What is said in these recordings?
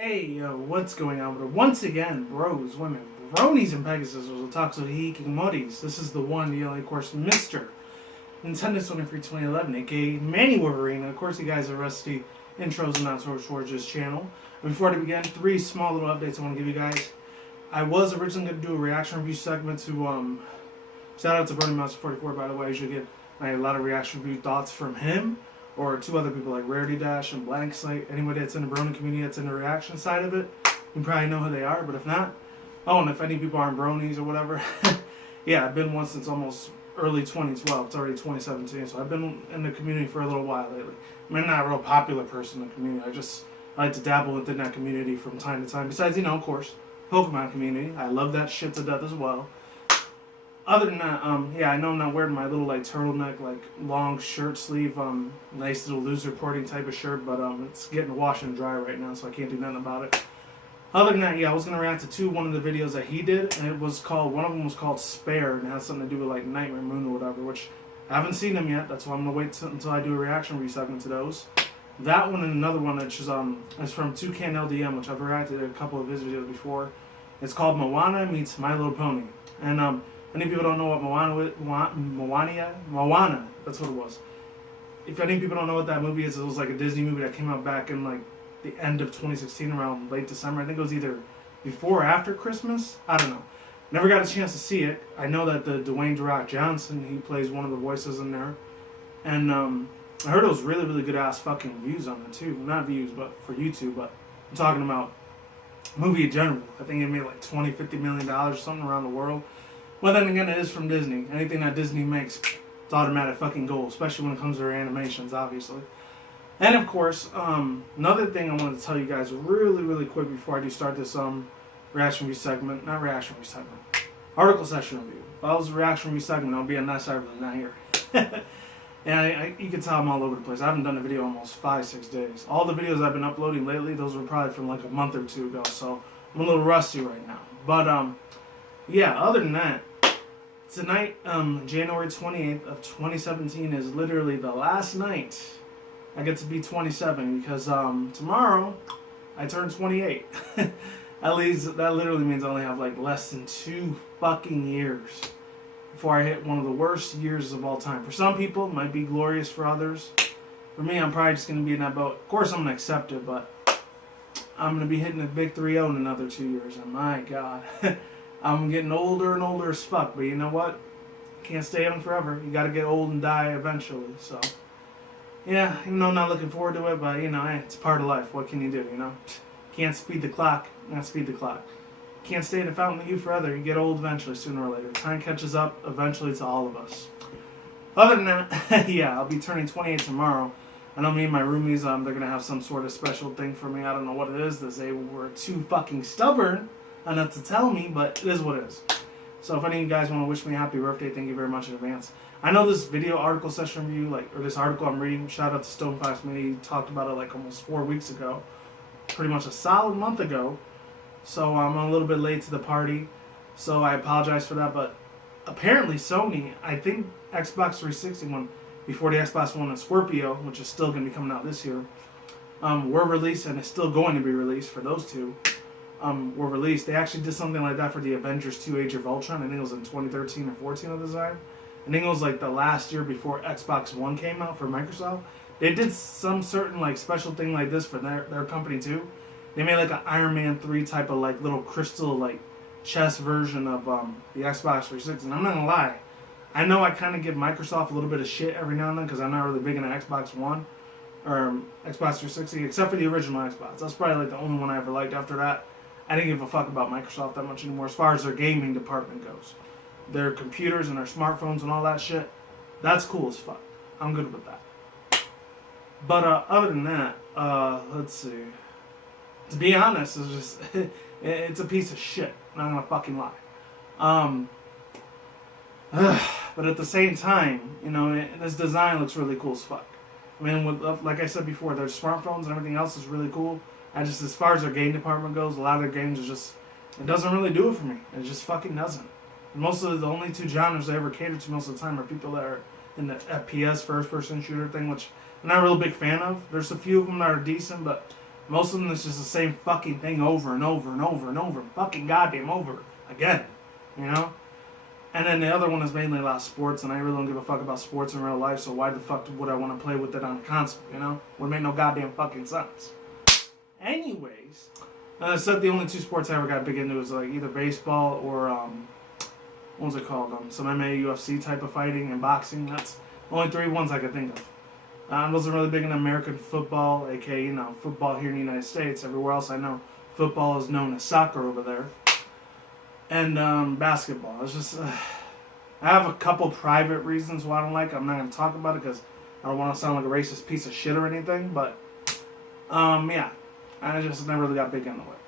Hey, yo, what's going on? But once again, bros, women, bronies, and Pegasus, Otaku, Hikimoris. This is the one, the only, of course, Mr. Nintendo Sony Ps4 2011, aka Manny Wolverine. And of course, you guys are rusty intros and outros towards this channel. And before I begin, three small little updates I want to give you guys. I was originally going to do a reaction review segment to, shout out to BronyMaster44, by the way. You get a lot of reaction review thoughts from him. Or two other people like Rarity Dash and Blank Slate. Anybody that's in the Brony community that's in the reaction side of it, you probably know who they are, but if not, oh, and if any people aren't bronies or whatever, yeah, I've been one since almost early 2012. It's already 2017, so I've been in the community for a little while lately. I mean, I'm not a real popular person in the community. I like to dabble within that community from time to time. Besides, of course, Pokemon community. I love that shit to death as well. Other than that, yeah, I know I'm not wearing my little turtleneck, long shirt sleeve, nice little loser reporting type of shirt, but it's getting washed and dry right now, so I can't do nothing about it. Other than that, yeah, I was gonna react to one of the videos that he did, and one of them was called Spare, and it has something to do with Nightmare Moon or whatever, which I haven't seen them yet. That's why I'm gonna wait until I do a reaction review segment to those. That one and another one which is from Toucan LDM, which I've reacted to a couple of his videos before. It's called Moana meets My Little Pony, and any people don't know what Moana, that's what it was. If any people don't know what that movie is, it was a Disney movie that came out back in the end of 2016, around late December. I think it was either before or after Christmas. I don't know. Never got a chance to see it. I know that the Dwayne "The Rock" Johnson, he plays one of the voices in there, and I heard it was really, really good ass fucking views on it too. Not views, but for YouTube. But I'm talking about movie in general. I think it made $20-50 million or something around the world. Well, then again, it is from Disney. Anything that Disney makes, it's automatic fucking gold, especially when it comes to their animations, obviously. And of course, another thing I wanted to tell you guys really, really quick before I do start this reaction review segment, not reaction review segment, article session review. If I was a reaction review segment, I would be a nice really not here. And you can tell I'm all over the place. I haven't done a video in almost 5-6 days. All the videos I've been uploading lately, those were probably from a month or two ago, so I'm a little rusty right now. But yeah, other than that, tonight, January 28th of 2017 is literally the last night I get to be 27 because tomorrow I turn 28. At least that literally means I only have less than 2 fucking years before I hit one of the worst years of all time. For some people, it might be glorious. For others, for me, I'm probably just going to be in that boat. Of course, I'm going to accept it, but I'm going to be hitting the big 3-0 in another 2 years, and my God. I'm getting older and older as fuck, but you know what? Can't stay young forever. You gotta get old and die eventually, so. Yeah, even though I'm not looking forward to it, but it's part of life. What can you do, Can't speed the clock, not speed the clock. Can't stay in the fountain of youth forever. You get old eventually, sooner or later. Time catches up eventually to all of us. Other than that, yeah, I'll be turning 28 tomorrow. I know me and my roomies, they're gonna have some sort of special thing for me. I don't know what it is. They were too fucking stubborn enough to tell me, but it is what it is. So if any of you guys want to wish me a happy birthday, thank you very much in advance. I know this video article session review, or this article I'm reading, shout out to Stone Fox Me, he talked about it almost 4 weeks ago, pretty much a solid month ago. So I'm a little bit late to the party, so I apologize for that. But apparently Sony, I think Xbox 360 one, before the Xbox One and Scorpio, which is still going to be coming out this year, were released, and it's still going to be released for those two. Were released. They actually did something like that for the Avengers 2 Age of Ultron. I think it was in 2013 or 14 at the time. I think it was the last year before Xbox One came out for Microsoft. They did some certain special thing like this for their company too. They made an Iron Man 3 type of little crystal chess version of the Xbox 360. And I'm not gonna lie, I know I kind of give Microsoft a little bit of shit every now and then because I'm not really big into Xbox One or Xbox 360, except for the original Xbox. That's probably the only one I ever liked. After that, I didn't give a fuck about Microsoft that much anymore as far as their gaming department goes. Their computers and their smartphones and all that shit, that's cool as fuck. I'm good with that. But other than that, let's see. To be honest, it's just it's a piece of shit. I'm not gonna fucking lie. But at the same time, this design looks really cool as fuck. I mean, like I said before, their smartphones and everything else is really cool. As far as their game department goes, a lot of their games it doesn't really do it for me. It just fucking doesn't. And most of the only 2 genres they ever cater to most of the time are people that are in the FPS first-person shooter thing, which I'm not a real big fan of. There's a few of them that are decent, but Most of them is just the same fucking thing over and over and over and over, fucking goddamn over again, you know? And then the other one is mainly a lot of sports, and I really don't give a fuck about sports in real life, so why the fuck would I want to play with it on a console, you know? Would make no goddamn fucking sense. Anyways, I said the only two sports I ever got big into was like either baseball or, what was it called? Some MMA, UFC type of fighting and boxing. That's the only three ones I could think of. I wasn't really big into American football, aka, you know, football here in the United States. Everywhere else I know, football is known as soccer over there. And basketball. It's just, I have a couple private reasons why I don't like it. I'm not going to talk about it because I don't want to sound like a racist piece of shit or anything. But, yeah, I just never really got big into it.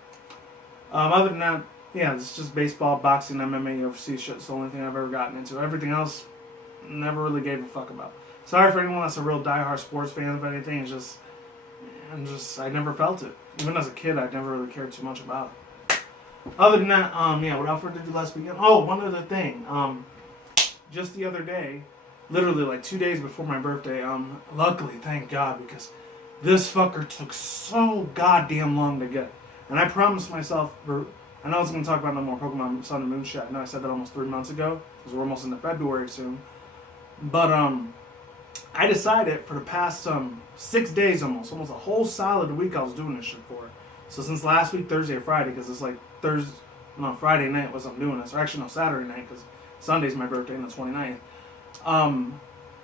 Other than that, yeah, it's just baseball, boxing, MMA, UFC shit. It's the only thing I've ever gotten into. Everything else, never really gave a fuck about. Sorry for anyone that's a real diehard sports fan of anything. It's just, I never felt it. Even as a kid, I never really cared too much about it. Other than that, yeah, what else did I do last weekend? Oh, one other thing. Just the other day, literally like 2 days before my birthday, luckily, thank God, because this fucker took so goddamn long to get. And I promised myself, I know I was going to talk about no more Pokemon Sun and Moon shit. I know I said that almost 3 months ago, because we're almost into February soon. But, I decided for the past 6 days almost a whole solid week I was doing this shit for. So since last week, Thursday or Friday, because it's like Friday night was I'm doing this. Or actually, no, Saturday night, because Sunday's my birthday on the 29th.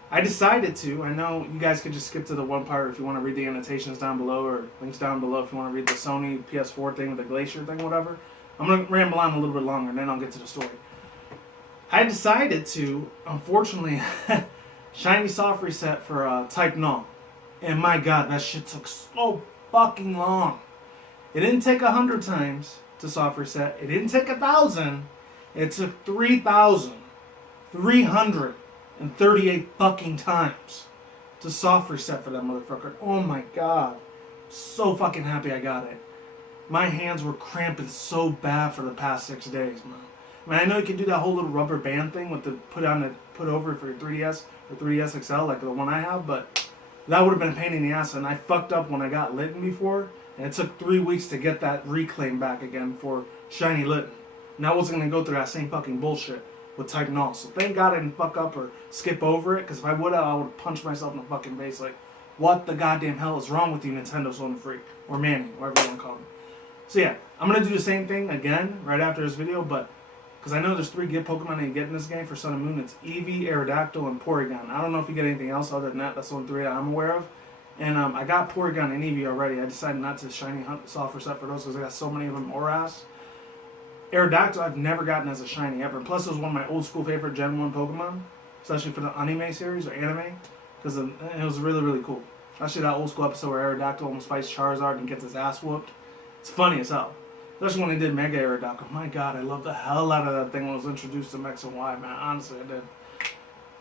I decided to. I know you guys could just skip to the one part if you want to read the annotations down below, or links down below if you want to read the Sony Ps4 thing with the glacier thing, whatever. I'm going to ramble on a little bit longer, and then I'll get to the story. I decided to, unfortunately, shiny soft reset for Type Null. And my God, that shit took so fucking long. It didn't take 100 times to soft reset. It didn't take 1,000. It took 3,338 fucking times to soft reset for that motherfucker. Oh my God. So fucking happy I got it. My hands were cramping so bad for the past 6 days, man. I mean, I know you can do that whole little rubber band thing with the put over for your 3DS or 3DS XL, like the one I have, but that would have been a pain in the ass, and I fucked up when I got Litten before. And it took 3 weeks to get that reclaim back again for shiny Litten. And I wasn't going to go through that same fucking bullshit with Type Null. So thank God I didn't fuck up or skip over it. Because if I would have, I would have punched myself in the fucking face. Like, what the goddamn hell is wrong with you, Nintendo Sony Freak? Or Manny, whatever you want to call him. So yeah, I'm going to do the same thing again right after this video. But because I know there's 3 gift Pokemon you get in this game for Sun and Moon. It's Eevee, Aerodactyl, and Porygon. I don't know if you get anything else other than that. That's the only 3 that I'm aware of. And I got Porygon and Eevee already. I decided not to shiny hunt soft reset for those because I got so many of them Oras. Aerodactyl I've never gotten as a shiny ever. Plus it was one of my old school favorite Gen 1 Pokemon. Especially for the anime series or anime. Because it was really, really cool. Especially that old school episode where Aerodactyl almost fights Charizard and gets his ass whooped. It's funny as hell. Especially when they did Mega Aerodactyl. My God, I love the hell out of that thing when it was introduced to X and Y, man. Honestly, I did.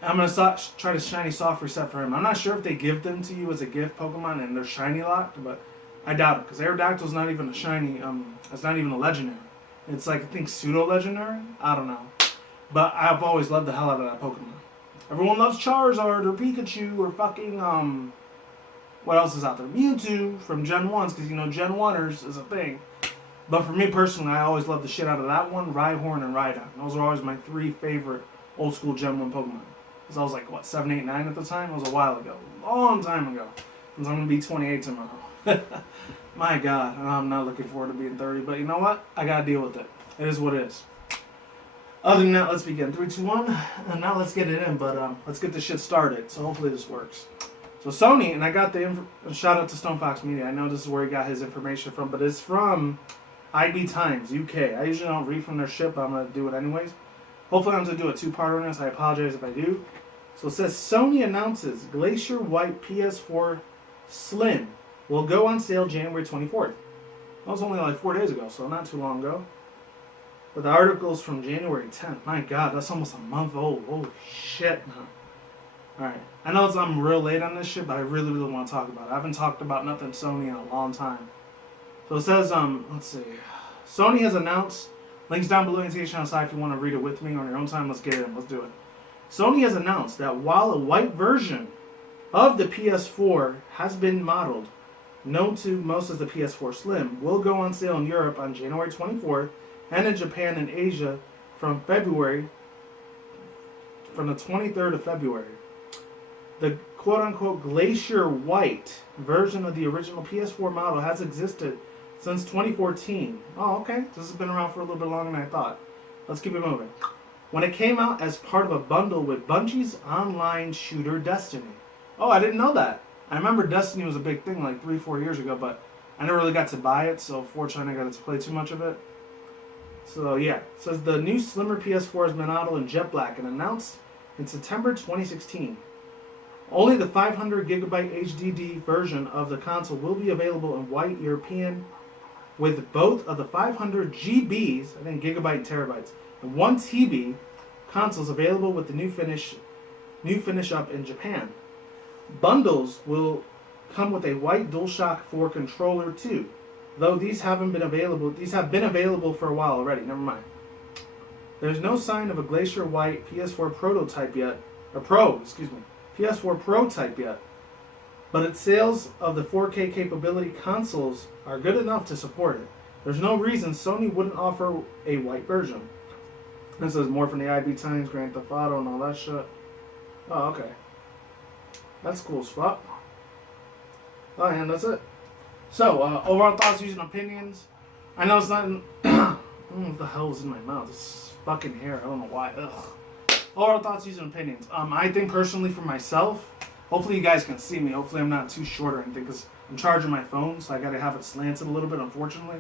I'm going to try to shiny soft reset for him. I'm not sure if they give them to you as a gift Pokemon and they're shiny locked, but I doubt it. Because Aerodactyl's not even a shiny, it's not even a legendary. It's like, I think, pseudo-legendary? I don't know. But I've always loved the hell out of that Pokemon. Everyone loves Charizard or Pikachu or fucking, what else is out there? Mewtwo from Gen 1s, because, you know, Gen 1ers is a thing. But for me personally, I always loved the shit out of that one, Rhyhorn and Rhydon. Those are always my 3 favorite old school Gen 1 Pokemon. Because I was like, what, 7, 8, 9 at the time? It was a while ago. A long time ago. Because I'm going to be 28 tomorrow. My God, I'm not looking forward to being 30. But you know what? I got to deal with it. It is what it is. Other than that, let's begin. 3, 2, 1. And now let's get it in. But let's get this shit started. So hopefully this works. So Sony, and I got the shout out to Stone Fox Media. I know this is where he got his information from. But it's from IB Times, UK. I usually don't read from their shit, but I'm going to do it anyways. Hopefully I'm going to do a 2-parter on this. I apologize if I do. So it says, Sony announces Glacier White PS4 Slim will go on sale January 24th. That was only like 4 days ago, so not too long ago. But the article's from January 10th. My God, that's almost a month old. Holy shit, man. Alright. I know I'm real late on this shit, but I really, really want to talk about it. I haven't talked about nothing Sony in a long time. So it says, let's see. Sony has announced, links down below in the description on the side if you want to read it with me on your own time. Let's get it in. Let's do it. Sony has announced that while a white version of the PS4 has been modeled, known to most as the PS4 Slim, will go on sale in Europe on January 24th and in Japan and Asia from the 23rd of February. The quote-unquote Glacier White version of the original PS4 model has existed since 2014. Oh, okay. This has been around for a little bit longer than I thought. Let's keep it moving. When it came out as part of a bundle with Bungie's online shooter Destiny. Oh, I didn't know that. I remember Destiny was a big thing like 3-4 years ago, but I never really got to buy it, so fortunately I got to play too much of it. So yeah, it says the new slimmer PS4 has been modeled in jet black and announced in September 2016. Only the 500GB HDD version of the console will be available in white European, with both of the 500 GBs, I think gigabyte and terabytes, and 1 TB consoles available with the new finish up in Japan. Bundles will come with a white DualShock 4 controller too, though these have been available for a while already. Never mind. There's no sign of a Glacier White PS4 prototype yet, PS4 Pro type yet, but its sales of the 4K capability consoles are good enough to support it. There's no reason Sony wouldn't offer a white version. This is more from the IB Times, Grand Theft Auto, and all that shit. Oh, okay. That's cool as fuck. Oh, and that's it. So, overall thoughts, views, and opinions. I know it's not. What the hell is in my mouth? This fucking hair. I don't know why. Ugh. Overall thoughts, views, and opinions. I think personally for myself, hopefully you guys can see me. Hopefully I'm not too short or anything because I'm charging my phone, so I gotta have it slanted a little bit, unfortunately.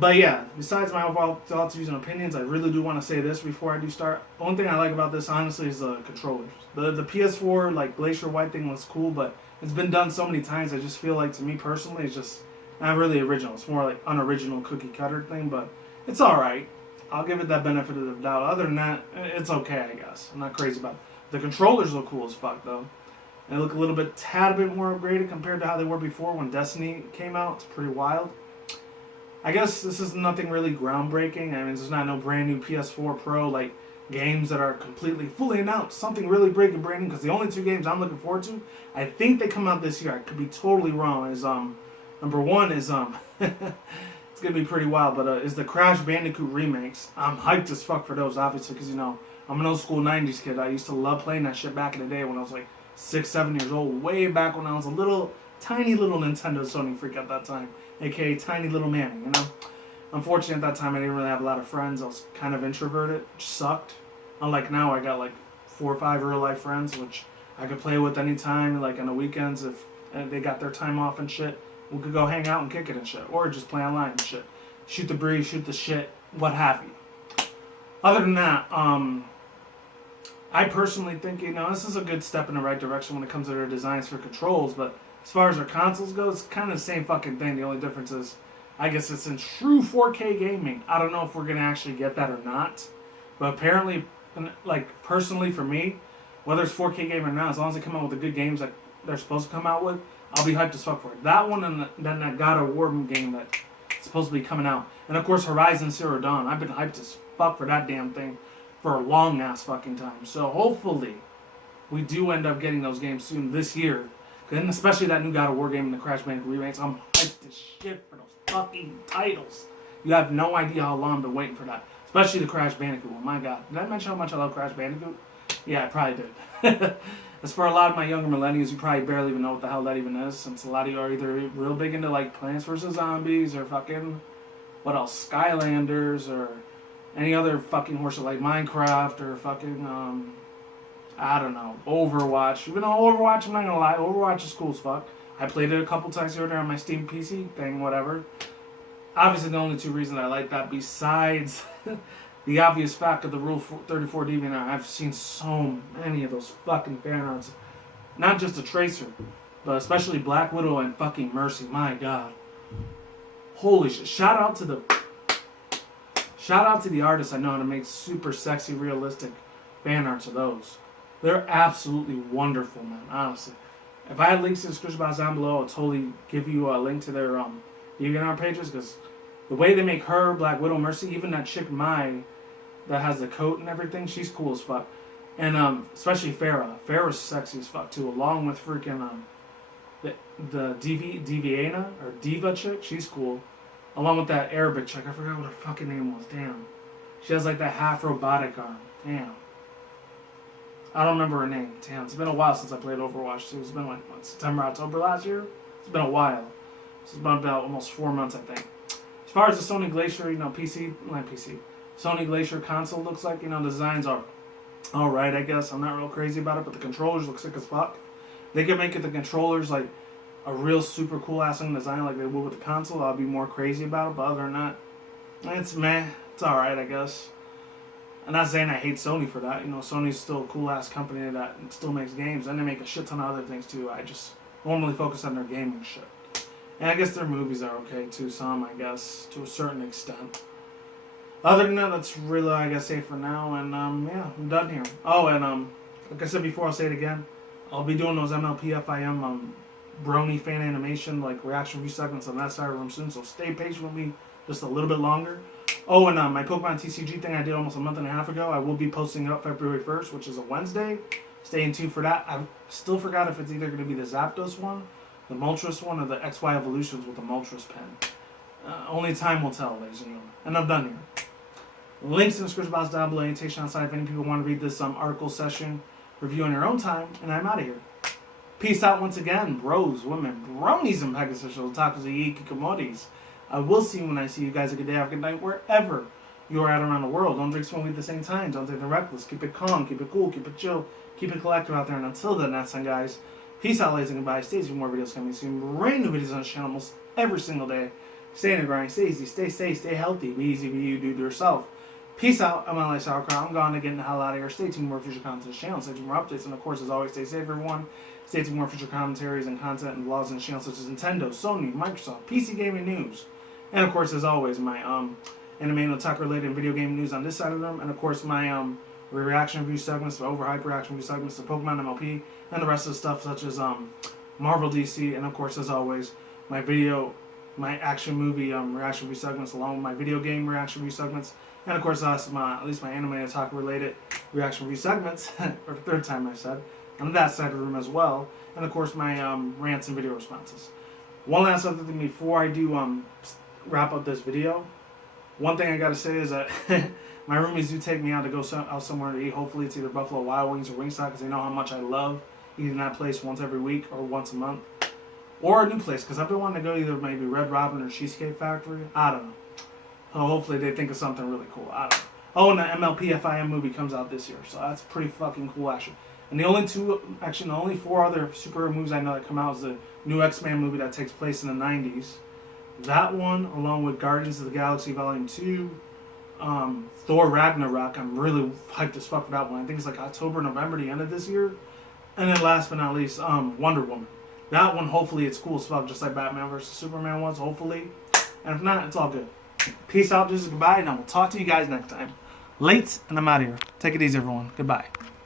But yeah, besides my overall thoughts, views, and opinions, I really do want to say this before I do start. The only thing I like about this, honestly, is the controllers. The PS4, like, Glacier White thing was cool, but it's been done so many times, I just feel like, to me personally, it's just not really original. It's more like unoriginal cookie cutter thing, but it's alright. I'll give it that benefit of the doubt. Other than that, it's okay, I guess. I'm not crazy about it. The controllers look cool as fuck, though. They look a little bit, tad bit more upgraded compared to how they were before when Destiny came out. It's pretty wild. I guess this is nothing really groundbreaking. I mean, there's not no brand new PS4 Pro, like, games that are completely, fully announced. Something really big and brand new, because the only 2 games I'm looking forward to, I think they come out this year. I could be totally wrong. Is, number one is, it's going to be pretty wild, but, is the Crash Bandicoot remakes. I'm hyped as fuck for those, obviously, because, you know, I'm an old school 90s kid. I used to love playing that shit back in the day when I was, like, 6, 7 years old. Way back when I was a little, tiny little Nintendo Sony freak at that time. AKA tiny little mammy, you know? Unfortunately, at that time, I didn't really have a lot of friends. I was kind of introverted, which sucked. Unlike now, I got like 4 or 5 real-life friends, which I could play with anytime, like on the weekends, if they got their time off and shit. We could go hang out and kick it and shit, or just play online and shit. Shoot the breeze, shoot the shit, what have you. Other than that, I personally think, you know, this is a good step in the right direction when it comes to their designs for controls, but as far as their consoles go, it's kind of the same fucking thing. The only difference is, I guess it's in true 4K gaming. I don't know if we're going to actually get that or not. But apparently, like, personally for me, whether it's 4K game or not, as long as they come out with the good games that they're supposed to come out with, I'll be hyped as fuck for it. That one and then that God of War game that's supposed to be coming out. And of course, Horizon Zero Dawn. I've been hyped as fuck for that damn thing for a long ass fucking time. So hopefully, we do end up getting those games soon this year. And especially that new God of War game and the Crash Bandicoot remakes. I'm hyped as shit for those fucking titles. You have no idea how long I've been waiting for that. Especially the Crash Bandicoot one. My God. Did I mention how much I love Crash Bandicoot? Yeah, I probably did. As for a lot of my younger millennials, you probably barely even know what the hell that even is. Since a lot of you are either real big into like Plants vs. Zombies or fucking, what else, Skylanders or any other fucking horse like Minecraft or fucking, I don't know, Overwatch. Even though Overwatch, I'm not gonna lie, Overwatch is cool as fuck. I played it a couple times here and there on my Steam PC thing, whatever. Obviously, the only 2 reasons I like that, besides the obvious fact of the Rule 34 DeviantArt, I've seen so many of those fucking fan arts. Not just the Tracer, but especially Black Widow and fucking Mercy. My God. Holy shit. Shout out to the artists I know how to make super sexy, realistic fan arts of those. They're absolutely wonderful, man, honestly. If I had links in the description box down below, I'll totally give you a link to their DeviantArt pages, because the way they make her, Black Widow, Mercy, even that chick Mai that has the coat and everything, she's cool as fuck. And especially Farrah. Farrah's sexy as fuck too, along with freaking the Diviana or Diva chick, she's cool. Along with that Arabic chick, I forgot what her fucking name was. Damn, she has like that half robotic arm. Damn, I don't remember her name. Damn, it's been a while since I played Overwatch 2. It's been like what, September, October last year. It's been a while. It's been about almost 4 months, I think. As far as the Sony Glacier, Sony Glacier console looks like, the designs are alright, I guess. I'm not real crazy about it, but the controllers look sick as fuck. They could make it the controllers like a real super cool ass design like they would with the console. I'll be more crazy about it, but other than that, it's meh. It's alright, I guess. I'm not saying I hate Sony for that. Sony's still a cool ass company that still makes games, and they make a shit ton of other things too. I just normally focus on their gaming shit. And I guess their movies are okay too, some, I guess, to a certain extent. Other than that, that's really all I gotta say for now, and yeah, I'm done here. Oh, and like I said before, I'll say it again. I'll be doing those MLPFIM Brony fan animation, like reaction review segments on that side of the room soon, so stay patient with me just a little bit longer. Oh, and my Pokemon TCG thing I did almost a month and a half ago, I will be posting it up February 1st, which is a Wednesday. Stay tuned for that. I still forgot if it's either going to be the Zapdos one, the Moltres one, or the XY Evolutions with the Moltres pen. Only time will tell, ladies and gentlemen. And I'm done here. Links in the description box down below. Annotation outside if any people want to read this article session review on your own time. And I'm out of here. Peace out once again, bros, women, bronies, and Pegasus, otakus, and kikomoris. I will see you when I see you guys. A good day, have a good night, wherever you are at around the world. Don't drink smoke at the same time. Don't take the reckless. Keep it calm. Keep it cool. Keep it chill. Keep it collective out there. And until then, that's on, guys. Peace out, ladies, and goodbye. Stay tuned for more videos coming soon. Brand new videos on the channel almost every single day. Stay in the grind. Stay easy. Stay safe. Stay healthy. Be easy. Be you. Do to yourself. Peace out. I'm on Sauerkraut. I'm gone to get the hell out of here. Stay tuned for more future content on the channel. Stay tuned for more updates. And of course, as always, stay safe, everyone. Stay tuned for more future commentaries and content and vlogs on the channel such as Nintendo, Sony, Microsoft, PC gaming news. And of course, as always, my anime and otaku related and video game news on this side of the room. And of course, my reaction review segments, the overhype reaction review segments, the Pokemon MLP, and the rest of the stuff such as Marvel DC. And of course, as always, my action movie reaction review segments along with my video game reaction review segments. And of course, that's at least my anime and otaku related reaction review segments, or the third time I said, on that side of the room as well. And of course, my rants and video responses. One last other thing before I do wrap up this video. One thing I gotta say is that my roomies do take me out to go out somewhere to eat. Hopefully it's either Buffalo Wild Wings or Wingstop because they know how much I love eating that place once every week or once a month. Or a new place because I've been wanting to go either maybe Red Robin or Cheesecake Factory. I don't know. So hopefully they think of something really cool. I don't know. Oh, and the MLPFIM movie comes out this year. So that's pretty fucking cool actually. And the only 4 other superhero movies I know that come out is the new X-Men movie that takes place in the 90s. That one, along with Guardians of the Galaxy Volume 2, Thor Ragnarok, I'm really hyped as fuck for that one. I think it's like October, November, the end of this year. And then last but not least, Wonder Woman. That one, hopefully it's cool as fuck, just like Batman vs. Superman was, hopefully. And if not, it's all good. Peace out, just goodbye, and I will talk to you guys next time. Late, and I'm out of here. Take it easy, everyone. Goodbye.